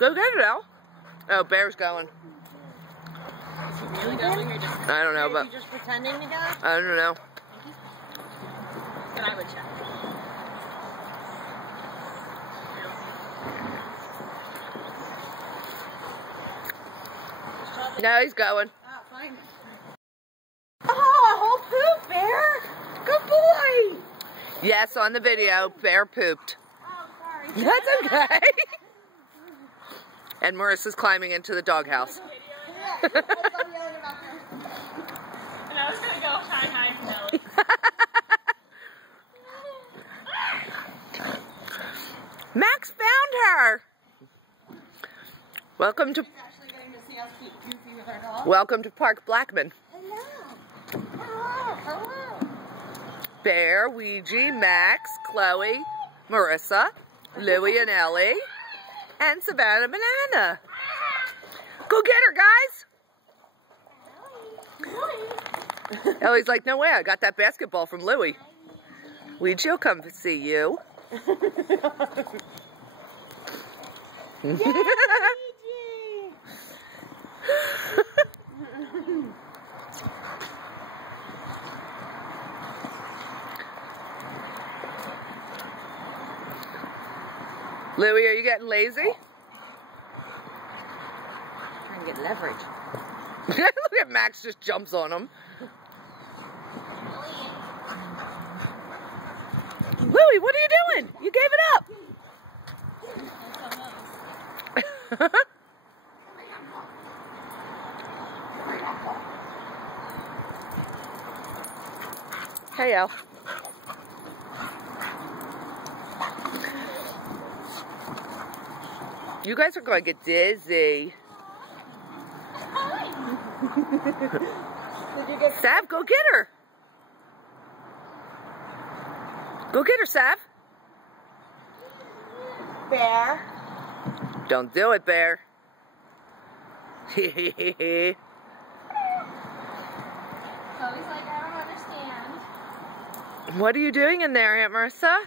Go get it, Elle. Oh, Bear's going. Is he really going or just? I don't know, Is but he just pretending to go? I don't know. And I would check. No, he's going. Oh, fine. Oh, whole poop, Bear. Good boy. Yes, on the video, Bear pooped. Oh, sorry. That's okay. And Marissa's climbing into the doghouse. And I was going to go try and hide from Ellie. Max found her. Welcome to Park Blackman. Hello. Hello. Hello. Bear, Ouija, Max, Chloe, Marissa, Louie and Ellie, and Savannah Banana. Go get her, guys. Ellie's like, no way, I got that basketball from Louie. Ouija will come to see you. Louie, are you getting lazy? Trying to get leverage. Look at Max just jumps on him. Louie, what are you doing? You gave it up. Hey, Elle. You guys are going to get dizzy. Sav, go get her. Go get her, Sav. Bear. Don't do it, Bear. Chloe's like, I don't understand. What are you doing in there, Aunt Marissa?